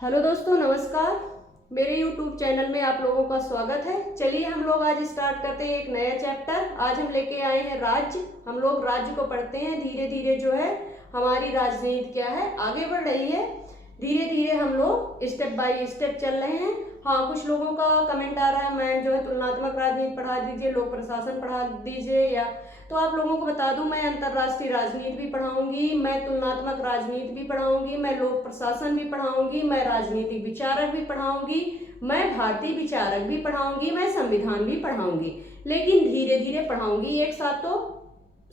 Hello दोस्तों, नमस्कार। मेरे YouTube चैनल में आप लोगों का स्वागत है। चलिए हम लोग आज स्टार्ट करते हैं एक नया चैप्टर। आज हम लेके आए हैं राज्य। हम लोग राज्य को पढ़ते हैं। धीरे धीरे जो है हमारी राजनीति क्या है, आगे बढ़ रही है। धीरे धीरे हम लोग स्टेप बाय स्टेप चल रहे हैं। हाँ, कुछ लोगों का कमेंट आ रहा है, मैम जो है तुलनात्मक राजनीति पढ़ा दीजिए, लोक प्रशासन पढ़ा दीजिए। या तो आप लोगों को बता दूं, मैं अंतर्राष्ट्रीय राजनीति भी पढ़ाऊंगी, मैं तुलनात्मक राजनीति भी पढ़ाऊंगी, मैं लोक प्रशासन भी पढ़ाऊंगी, मैं राजनीतिक विचारक भी पढ़ाऊंगी, मैं भारतीय विचारक भी पढ़ाऊंगी, मैं संविधान भी पढ़ाऊंगी। लेकिन धीरे धीरे पढ़ाऊंगी, एक साथ तो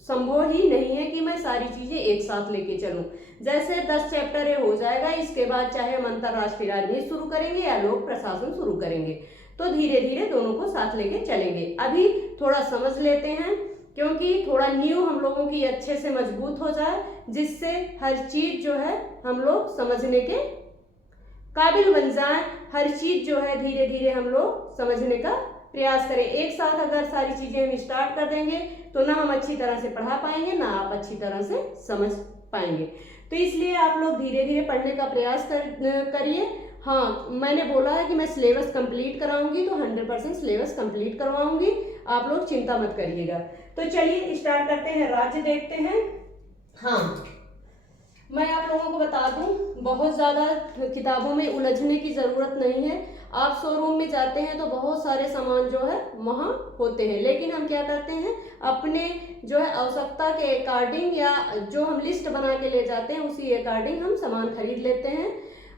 संभव ही नहीं है कि मैं सारी चीजें एक साथ लेके चलूं। जैसे 10 चैप्टर हो जाएगा, इसके बाद चाहे हम अंतर्राष्ट्रीय राजनीति शुरू करेंगे या लोक प्रशासन शुरू करेंगे, तो धीरे धीरे दोनों को साथ लेके चलेंगे। अभी थोड़ा समझ लेते हैं, क्योंकि थोड़ा नींव हम लोगों की अच्छे से मजबूत हो जाए, जिससे हर चीज जो है हम लोग समझने के काबिल बन जाए। हर चीज जो है धीरे धीरे हम लोग समझने का प्रयास करें। एक साथ अगर सारी चीजें हम स्टार्ट कर देंगे तो ना हम अच्छी तरह से पढ़ा पाएंगे, ना आप अच्छी तरह से समझ पाएंगे। तो इसलिए आप लोग धीरे धीरे पढ़ने का प्रयास करिए। हाँ, मैंने बोला है कि मैं सिलेबस कंप्लीट कराऊंगी, तो 100% सिलेबस कंप्लीट करवाऊंगी, आप लोग चिंता मत करिएगा। तो चलिए स्टार्ट करते हैं, राज्य देखते हैं। हाँ, मैं आप लोगों को बता दूं, बहुत ज़्यादा किताबों में उलझने की ज़रूरत नहीं है। आप शोरूम में जाते हैं तो बहुत सारे सामान जो है वहाँ होते हैं, लेकिन हम क्या करते हैं, अपने जो है आवश्यकता के अकॉर्डिंग या जो हम लिस्ट बना के ले जाते हैं उसी अकॉर्डिंग हम सामान खरीद लेते हैं,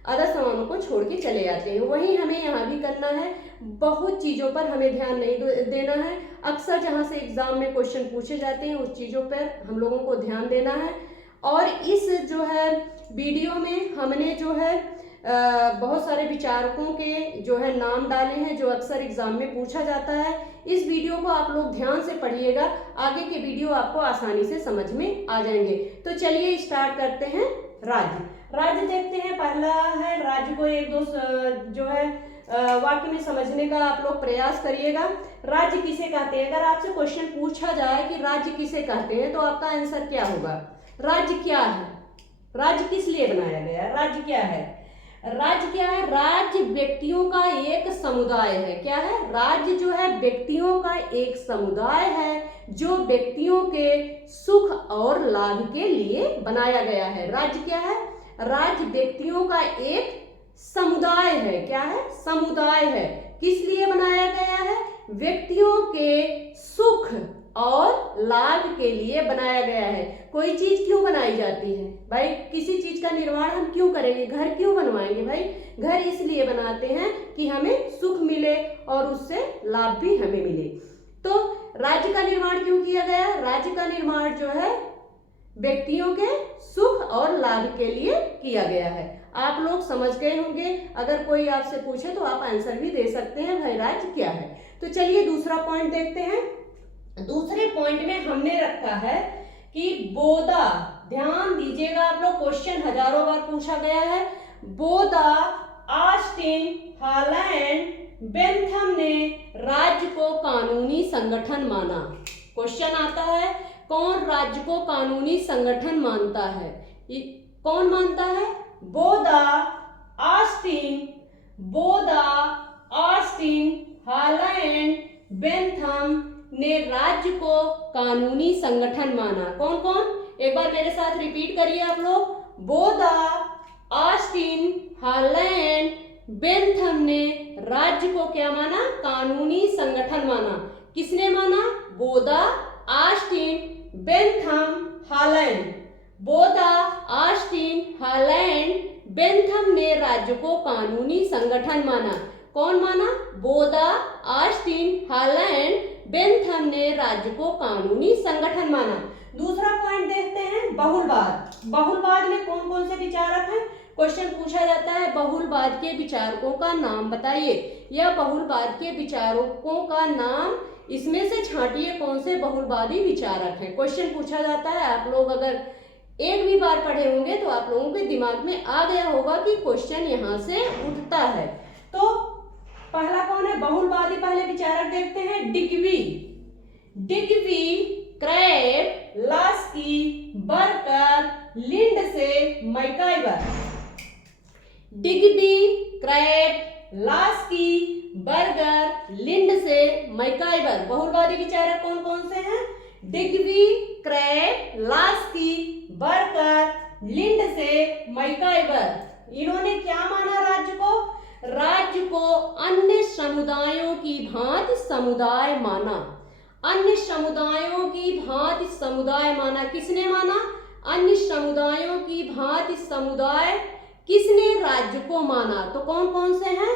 अदर सामानों को छोड़ के चले जाते हैं। वही हमें यहाँ भी करना है। बहुत चीज़ों पर हमें ध्यान नहीं देना है। अक्सर जहाँ से एग्जाम में क्वेश्चन पूछे जाते हैं उस चीज़ों पर हम लोगों को ध्यान देना है। और इस जो है वीडियो में हमने जो है बहुत सारे विचारकों के जो है नाम डाले हैं, जो अक्सर एग्जाम में पूछा जाता है। इस वीडियो को आप लोग ध्यान से पढ़िएगा, आगे के वीडियो आपको आसानी से समझ में आ जाएंगे। तो चलिए स्टार्ट करते हैं। राज्य राज्य देखते हैं। पहला है, राज्य को एक दो जो है वाक्य में समझने का आप लोग प्रयास करिएगा। राज्य किसे कहते हैं? अगर आपसे क्वेश्चन पूछा जाए कि राज्य किसे कहते हैं, तो आपका आंसर क्या होगा? राज्य क्या है? राज्य किस लिए बनाया गया है? राज्य क्या है? राज्य क्या है? राज्य व्यक्तियों का एक समुदाय है। क्या है? राज्य जो है व्यक्तियों का एक समुदाय है, जो व्यक्तियों के सुख और लाभ के लिए बनाया गया है। राज्य क्या है? राज्य व्यक्तियों का एक समुदाय है। क्या है? समुदाय है। किस लिए बनाया गया है? व्यक्तियों के सुख और लाभ के लिए बनाया गया है। कोई चीज क्यों बनाई जाती है भाई? किसी चीज का निर्माण हम क्यों करेंगे? घर क्यों बनवाएंगे भाई? घर इसलिए बनाते हैं कि हमें सुख मिले और उससे लाभ भी हमें मिले। तो राज्य का निर्माण क्यों किया गया? राज्य का निर्माण जो है व्यक्तियों के सुख और लाभ के लिए किया गया है। आप लोग समझ गए होंगे। अगर कोई आपसे पूछे तो आप आंसर भी दे सकते हैं, भाई राज्य क्या है। तो चलिए दूसरा पॉइंट देखते हैं। दूसरे पॉइंट में हमने रखा है कि बोदा, ध्यान दीजिएगा आप लोग, क्वेश्चन हजारों बार पूछा गया है। बोदा, ऑस्टिन, हॉलैंड, बेंथम ने राज्य को कानूनी संगठन माना। क्वेश्चन आता है, कौन राज्य को कानूनी संगठन मानता है? कौन मानता है? बोदा, ऑस्टिन, हॉलैंड, बेंथम ने राज्य को कानूनी संगठन माना। कौन कौन? एक बार मेरे साथ रिपीट करिए आप लोग। बोदा, ऑस्टिन, हॉलैंड, बेंथम ने राज्य को क्या माना? कानूनी संगठन माना। किसने माना? Bodin, Austin, Bentham, Holland. Bodin, Austin, Holland, Bentham ने राज्य को कानूनी संगठन माना। कौन माना? बोदा, ऑस्टिन, हॉलैंड, बेंथम ने राज्य को कानूनी संगठन माना। दूसरा पॉइंट देखते हैं, बहुलवाद। बहुलवाद में कौन कौन से विचारक हैं? क्वेश्चन पूछा जाता है, बहुलवाद के विचारकों का नाम बताइए, या बहुलवाद के विचारकों का नाम इसमें से छांटिए कौन से बहुलवादी विचारक हैं। क्वेश्चन पूछा जाता है। आप लोग अगर एक भी बार पढ़े होंगे तो आप लोगों के दिमाग में आ गया होगा कि क्वेश्चन यहाँ से उठता है। तो पहला कौन है बहुलवादी? पहले विचारक देखते हैं, Digby, Krabbe, Laski, Barker, Lindsay, MacIver. Digby, Krabbe, Laski, Barker, Lindsay, MacIver. बहुलवादी विचारक कौन कौन से हैं? Digby, Krabbe, Laski, Barker, Lindsay, MacIver. इन्होंने क्या माना राज्य को? राज्य को अन्य समुदायों की भांति समुदाय माना। अन्य समुदायों की भांति समुदाय माना। किसने माना? अन्य समुदायों की भांति समुदाय किसने राज्य को माना? तो कौन कौन से हैं?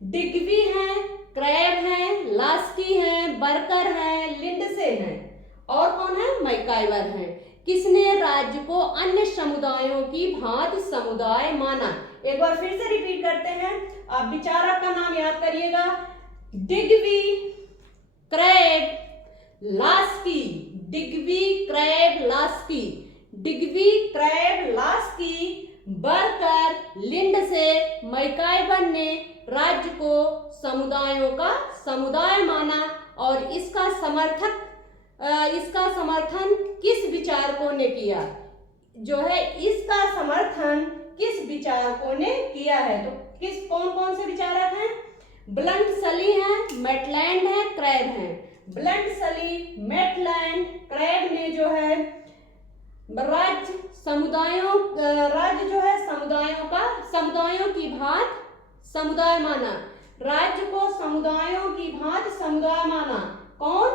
डिग्बी हैं, क्रैब हैं, लास्की हैं, बर्गर हैं, लिंडसे हैं, और कौन है? मैकाइवर हैं। किसने राज्य को अन्य समुदायों की भांति समुदाय माना? एक बार फिर से रिपीट करते हैं, आप विचारक का नाम याद करिएगा। Digby, Krabbe, Laski, Digby, Krabbe, Laski, Digby, Krabbe, Laski, Barker, Lindsay, MacIver ने राज्य को समुदायों का समुदाय माना। और इसका समर्थन किस विचारकों ने किया? जो है इसका समर्थन किस विचारकों ने किया है? तो कौन कौन से विचारक हैं? ब्लंट सली हैं, मैटलैंड है, क्रैब हैं। ब्लंट सली, मैटलैंड, क्रैब ने जो है राज्य जो है समुदायों की भांति समुदाय माना। राज्य को समुदायों की भांति समुदाय माना। कौन?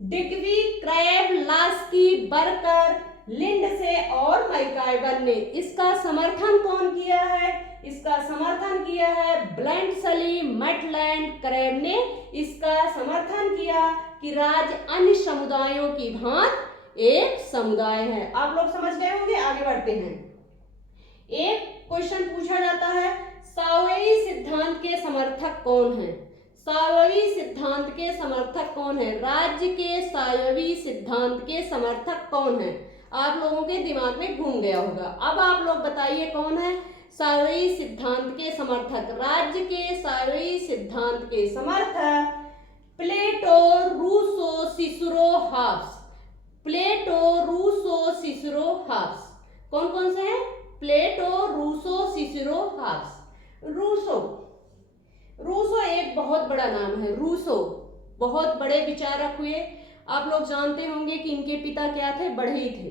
Digby, Krabbe, Laski, Barker, Lindsay और मैकाइवर ने। इसका समर्थन कौन किया है? इसका समर्थन किया है ब्लंट सली, मैटलैंड, क्रैब ने इसका समर्थन किया कि राज्य अन्य समुदायों की भांति एक समुदाय है। आप लोग समझ गए होंगे। आगे बढ़ते हैं। एक क्वेश्चन पूछा जाता है, सावयवी सिद्धांत के समर्थक कौन हैं? सावयवी सिद्धांत के समर्थक कौन है? राज्य के सावयवी सिद्धांत के समर्थक कौन है? आप लोगों के दिमाग में घूम गया होगा। अब आप लोग बताइए कौन है सावयवी सिद्धांत के समर्थक? राज्य के सावयवी सिद्धांत के समर्थक प्लेटो, रूसो, सिसरो, हॉब्स। प्लेटो, रूसो, सिसरो, हॉब्स। कौन कौन से हैं? प्लेटो, रूसो, सिसरो, हॉब्स। रूसो एक बहुत बड़ा नाम है। रूसो बहुत बड़े विचारक हुए। आप लोग जानते होंगे कि इनके पिता क्या थे? बढ़ई थे।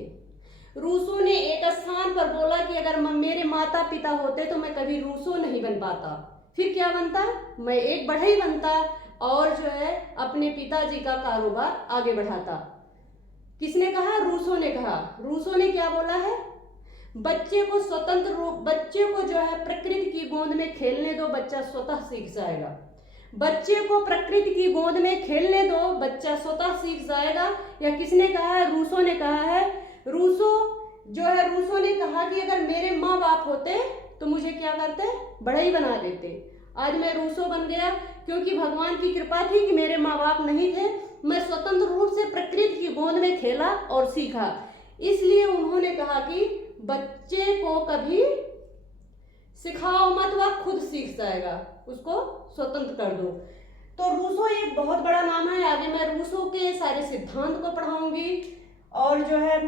रूसो ने एक स्थान पर बोला कि अगर मेरे माता पिता होते तो मैं कभी रूसो नहीं बन पाता। फिर क्या बनता? मैं एक बढ़ई बनता और जो है अपने पिताजी का कारोबार आगे बढ़ाता। किसने कहा? रूसो ने कहा। रूसो ने क्या बोला है? बच्चे को जो है प्रकृति की गोद में खेलने दो, बच्चा स्वतः सीख जाएगा। बच्चे को प्रकृति की गोद में खेलने दो, बच्चा स्वतः सीख जाएगा। या किसने कहा है? रूसो ने कहा है। रूसो ने कहा कि अगर मेरे माँ बाप होते तो मुझे क्या करते? बढ़ई बना देते। आज मैं रूसो बन गया क्योंकि भगवान की कृपा थी कि मेरे माँ बाप नहीं थे। मैं स्वतंत्र रूप से प्रकृति की गोद में खेला और सीखा। इसलिए उन्होंने कहा कि बच्चे को कभी सिखाओ मत, वह खुद सीख जाएगा, उसको स्वतंत्र कर दो। तो रूसो एक बहुत बड़ा नाम है। आगे मैं रूसो के सारे सिद्धांत को पढ़ाऊंगी और जो है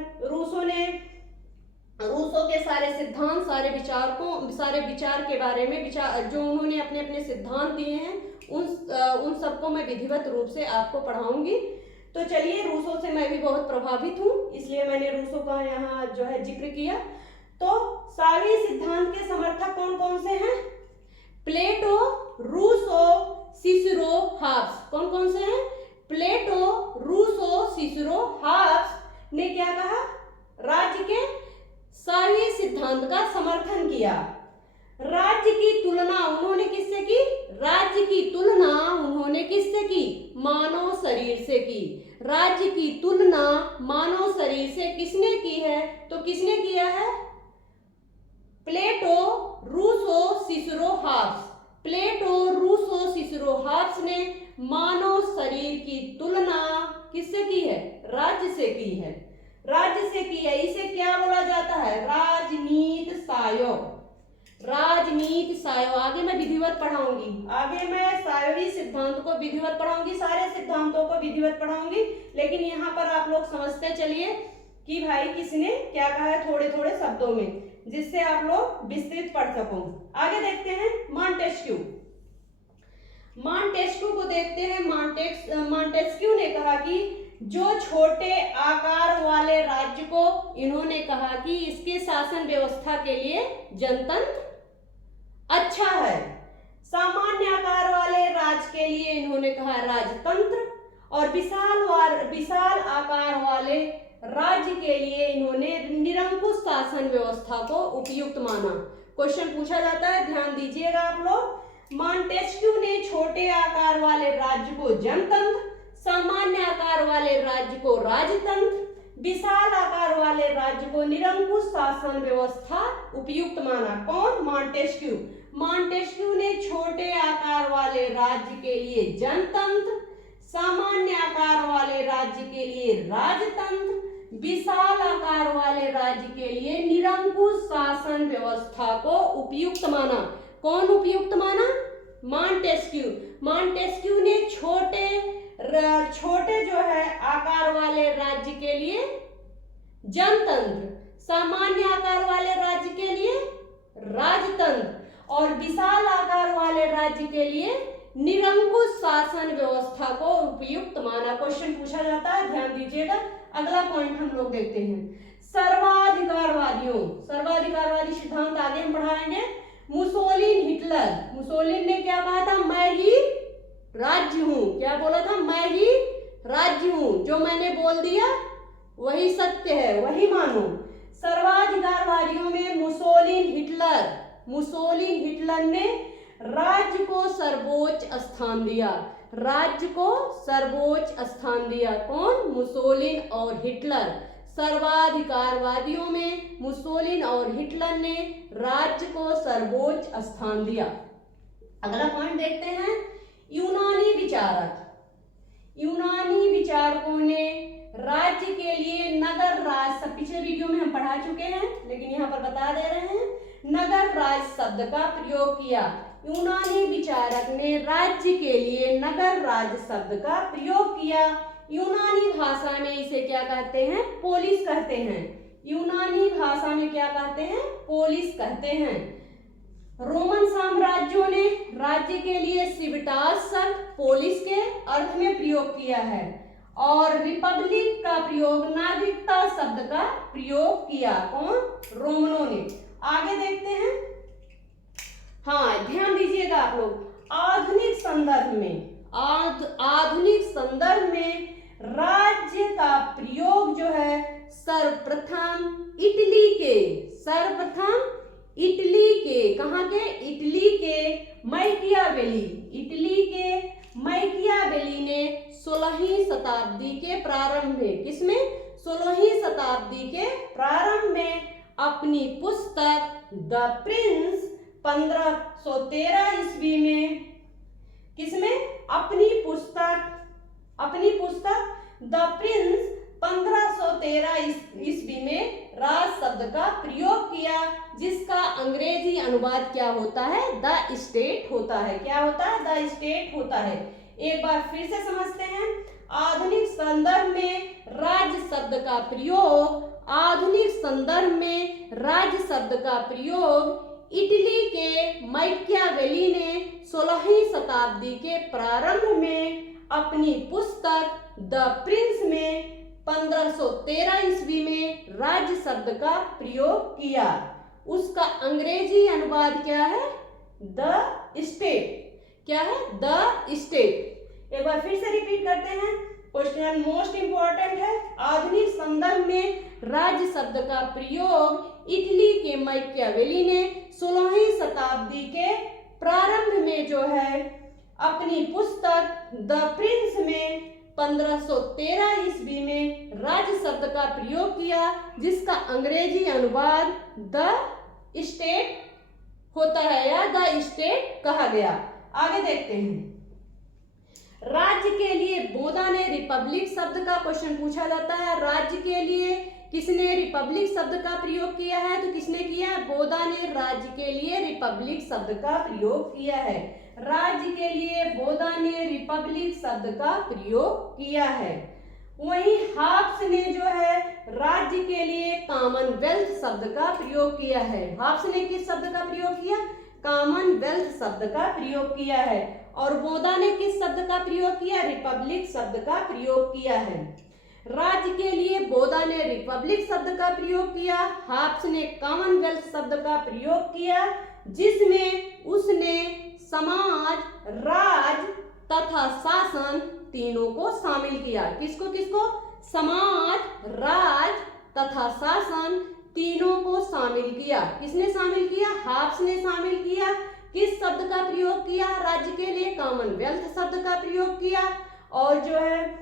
रूसो के सारे सिद्धांत, सारे विचार के बारे में जो उन्होंने अपने अपने सिद्धांत दिए हैं उन सबको मैं विधिवत रूप से आपको पढ़ाऊंगी। तो चलिए, रूसो से मैं भी बहुत प्रभावित हूँ, इसलिए मैंने रूसो का यहाँ जो है जिक्र किया। तो सावयवी सिद्धांत के समर्थक कौन कौन से हैं? प्लेटो, रूसो, सिसरो, हॉब्स। कौन कौन से हैं? प्लेटो, रूसो, सिसरो, हॉब्स ने क्या कहा? राज्य के सावयवी सिद्धांत का समर्थन किया। राज्य की तुलना उन्होंने किससे की? राज्य की तुलना उन्होंने किससे की? मानव शरीर से की। राज्य की तुलना मानव शरीर से किसने की है? तो किसने किया है? प्लेटो, रूसो, सिसरो, हॉब्स। प्लेटो, रूसो, सिसरो, हॉब्स ने मानव शरीर की तुलना किससे की है? राज्य से की है। राज्य से की है। इसे क्या बोला जाता है? राजनीति सायो। राजनीति सायो। आगे मैं विधिवत पढ़ाऊंगी। आगे मैं सावयवी सिद्धांत को विधिवत पढ़ाऊंगी, सारे सिद्धांतों को विधिवत पढ़ाऊंगी। लेकिन यहाँ पर आप लोग समझते चलिए कि भाई किसने क्या कहा है थोड़े थोड़े शब्दों में, जिससे आप लोग विस्तृत पढ़ सको। आगे देखते हैं मॉन्टेस्क्यू। मॉन्टेस्क्यू को देखते हैं। मॉन्टेस्क्यू ने कहा कि जो छोटे आकार वाले राज्य को, इन्होंने कहा कि इसके शासन व्यवस्था के लिए जनतंत्र अच्छा है। सामान्य आकार वाले राज्य के लिए इन्होंने कहा राजतंत्र, और विशाल आकार वाले राज्य के लिए इन्होंने निरंकुश शासन व्यवस्था को उपयुक्त माना। क्वेश्चन पूछा जाता है, ध्यान दीजिएगा आप लोग। मॉन्टेस्क्यू ने छोटे आकार वाले राज्य को जनतंत्र, सामान्य आकार वाले राज्य को राजतंत्र, विशाल आकार वाले राज्य को निरंकुश शासन व्यवस्था उपयुक्त माना। कौन? मॉन्टेस्क्यू। मॉन्टेस्क्यू ने छोटे आकार वाले राज्य के लिए जनतंत्र, सामान्य आकार वाले राज्य के लिए राजतंत्र, विशाल आकार वाले राज्य के लिए निरंकुश शासन व्यवस्था को उपयुक्त माना। कौन उपयुक्त माना? मॉन्टेस्क्यू। मॉन्टेस्क्यू ने छोटे जो है आकार वाले राज्य के लिए जनतंत्र, सामान्य आकार वाले राज्य के लिए राजतंत्र, और विशाल आकार वाले राज्य के लिए निरंकुश शासन व्यवस्था को उपयुक्त माना। क्वेश्चन पूछा जाता है, ध्यान दीजिएगा। अगला पॉइंट हम लोग देखते हैं, सर्वाधिकारवादी सिद्धांत आगे हम पढ़ाएंगे। मुसोलिन हिटलर, मुसोलिन ने क्या कहा था? मैं ही राज्य हूं। क्या बोला था? मैं ही राज्य हूं, जो मैंने बोल दिया वही सत्य है, वही मानो। सर्वाधिकारवादियों में मुसोलिन हिटलर ने राज्य को सर्वोच्च स्थान दिया। राज्य को सर्वोच्च स्थान दिया। कौन? मुसोलिन और हिटलर। सर्वाधिकारवादियों में मुसोलिन और हिटलर ने राज्य को सर्वोच्च स्थान दिया। अगला पॉइंट देखते हैं, यूनानी विचारकों ने राज्य के लिए नगर राज, सब पिछले वीडियो में हम पढ़ा चुके हैं लेकिन यहाँ पर बता दे रहे हैं, नगर राज शब्द का प्रयोग किया। यूनानी विचारक ने राज्य के लिए नगर राज शब्द का प्रयोग किया। यूनानी भाषा में इसे क्या कहते हैं? पोलिस कहते हैं। यूनानी भाषा में क्या कहते हैं? पोलिस कहते हैं। रोमन साम्राज्यों ने राज्य के लिए सिविटास शब्द पोलिस के अर्थ में प्रयोग किया है, और रिपब्लिक का प्रयोग नागरिकता शब्द का प्रयोग किया। कौन? रोमनों ने। आगे देखते हैं। हाँ, ध्यान दीजिएगा आप लोग। आधुनिक संदर्भ में राज्य का प्रयोग जो है सर्वप्रथम इटली के कहाँ के? इटली के मैकियावेली ने 16वीं शताब्दी के प्रारंभ में, किसमें? 16वीं शताब्दी के प्रारंभ में अपनी पुस्तक द प्रिंस 1513 ईस्वी में, किसमें? अपनी पुस्तक द प्रिंस 1513 ईस्वी में राज शब्द का प्रयोग किया, जिसका अंग्रेजी अनुवाद क्या होता है? द स्टेट होता है। क्या होता है? द स्टेट होता है। एक बार फिर से समझते हैं। आधुनिक संदर्भ में राज्य शब्द का प्रयोग इटली के मैकियावेली ने 16वीं शताब्दी के प्रारंभ में अपनी पुस्तक द प्रिंस में 1513 ईस्वी में राज्य शब्द का प्रयोग किया। उसका अंग्रेजी अनुवाद क्या है? The state. क्या है? The state. एक बार फिर से रिपीट करते हैं, क्वेश्चन मोस्ट इंपॉर्टेंट है। आधुनिक संदर्भ में राज्य शब्द का प्रयोग इटली के मैकियावेली ने 16वीं शताब्दी के प्रारंभ में जो है अपनी पुस्तक द प्रिंस में 1513 ईस्वी में राज्य शब्द का प्रयोग किया, जिसका अंग्रेजी अनुवाद द स्टेट होता है या द स्टेट कहा गया। आगे देखते हैं। राज्य के लिए बोधा ने रिपब्लिक शब्द का क्वेश्चन पूछा जाता है। राज्य के लिए किसने रिपब्लिक शब्द का प्रयोग किया है? तो किसने किया? बोधा ने राज्य के लिए रिपब्लिक शब्द का प्रयोग किया है। राज्य के लिए बोधा ने रिपब्लिक शब्द का प्रयोग किया है। वहीं हाब्स ने जो है राज्य के लिए कॉमनवेल्थ शब्द का प्रयोग किया है। हाब्स ने किस शब्द का प्रयोग किया? कॉमनवेल्थ शब्द का प्रयोग किया है। और बोधा ने किस शब्द का प्रयोग किया? रिपब्लिक शब्द का प्रयोग किया है। राज्य के लिए बोधा ने रिपब्लिक शब्द का प्रयोग किया, हाब्स ने कॉमनवेल्थ शब्द का प्रयोग किया, जिसमें उसने समाज, राज तथा शासन तीनों को शामिल किया। किसको किसको? समाज, राज तथा शासन तीनों को शामिल किया। किसने शामिल किया? हाब्स ने शामिल किया। किस शब्द का प्रयोग किया? राज्य के लिए कॉमनवेल्थ शब्द का प्रयोग किया। और जो है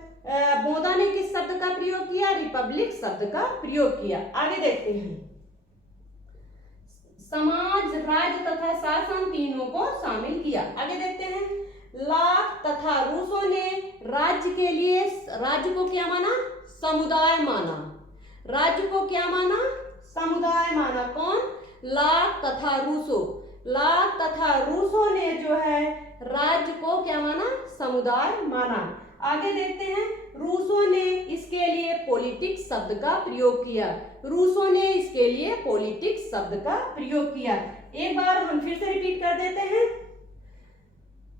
बोधा ने किस शब्द का प्रयोग किया? रिपब्लिक शब्द का प्रयोग किया। आगे देखते हैं। समाज, राज्य तथा शासन तीनों को शामिल किया। आगे देखते हैं। लाक तथा रूसो ने राज्य के लिए, राज्य को क्या माना? समुदाय माना। राज्य को क्या माना? समुदाय माना। कौन? लाक तथा रूसो। लाक तथा रूसो ने जो है राज्य को क्या माना? समुदाय माना। आगे देखते हैं। रूसो ने इसके लिए पॉलिटिक्स शब्द का प्रयोग किया। रूसो ने इसके लिए पॉलिटिक्स शब्द का प्रयोग किया। एक बार हम फिर से रिपीट कर देते हैं।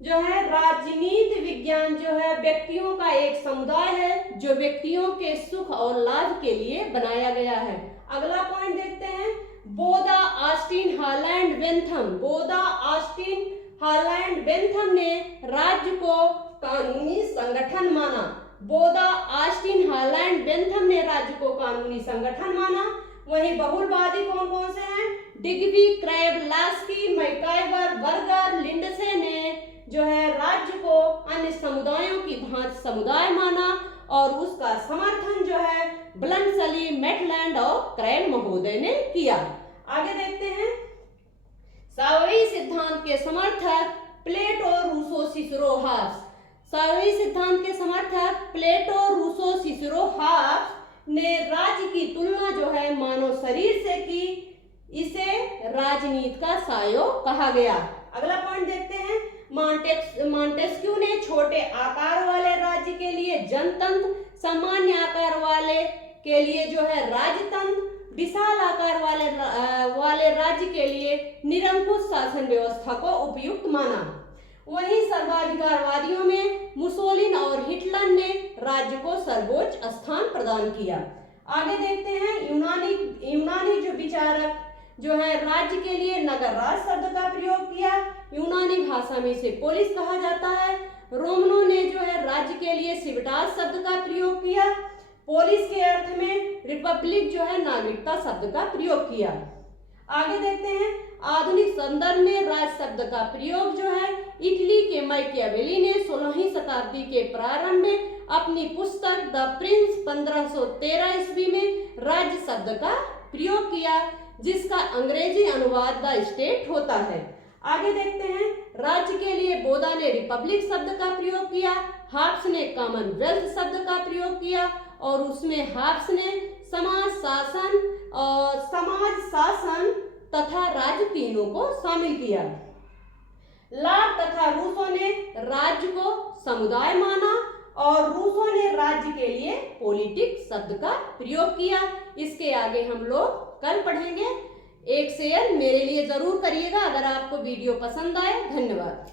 जो है राजनीति विज्ञान जो है व्यक्तियों का एक समुदाय है जो व्यक्तियों के सुख और लाभ के लिए बनाया गया है। अगला पॉइंट देखते हैं। Bodin Austin Holland Bentham. Bodin Austin Holland Bentham ने राज्य को कानूनी संगठन माना। बोधा ऑस्टिन हॉलैंड बेंथम ने राज्य को कानूनी संगठन माना। वहीं बहुलवादी कौन कौन से हैं? Digby, Krabbe, Laski, MacIver, Barker, Lindsay ने जो है राज्य को अन्य समुदायों की भांति समुदाय माना और उसका समर्थन जो है ब्लंसली, मेटलैंड और क्रैन महोदय ने किया। आगे देखते हैं। सावयवी सिद्धांत के समर्थक प्लेटो, रूसो, सिसरो, हाब्स। सावयवी सिद्धांत के समर्थक प्लेटो, रूसो, सिसरो, हाब्स ने राज्य की तुलना जो है मानव शरीर से की। इसे राजनीति का सायोग कहा गया। अगला पॉइंट देखते हैं। मॉन्टेस्क्यू ने छोटे आकार वाले राज्य के लिए जनतंत्र, सामान्य आकार वाले के लिए जो है राजतंत्र, विशाल आकार वाले राज्य के लिए निरंकुश शासन व्यवस्था को उपयुक्त माना। वहीं सर्वाधिकारवादियों में मुसोलिन और हिटलर ने राज्य को सर्वोच्च स्थान प्रदान किया। आगे देखते हैं। यूनानी जो विचारक जो है राज्य के लिए नगर राज शब्द का प्रयोग किया। यूनानी भाषा में इसे पोलिस कहा जाता है। रोमनों ने जो है राज्य के लिए सिविटास शब्द का प्रयोग किया। पोलिस के अर्थ में रिपब्लिक जो है नागरिकता शब्द का प्रयोग किया। आगे देखते हैं। आधुनिक संदर्भ में राज शब्द का प्रयोग जो है इटली के मैकियावेली ने 16वीं शताब्दी के प्रारंभ में अपनी पुस्तक द प्रिंस 1513 ईस्वी में राज्य शब्द का प्रयोग किया, जिसका अंग्रेजी अनुवाद द स्टेट होता है। आगे देखते हैं। राज्य के लिए बोधा ने रिपब्लिक शब्द का प्रयोग किया, हाब्स ने कॉमनवेल्थ शब्द का प्रयोग किया और उसमें हाब्स ने समाज शासन तथा राज्य तीनों को शामिल किया। लाक तथा रूसो ने राज्य को समुदाय माना और रूसो ने राज्य के लिए पॉलिटिक्स शब्द का प्रयोग किया। इसके आगे हम लोग कल पढ़ेंगे। एक शेयर मेरे लिए जरूर करिएगा अगर आपको वीडियो पसंद आए। धन्यवाद।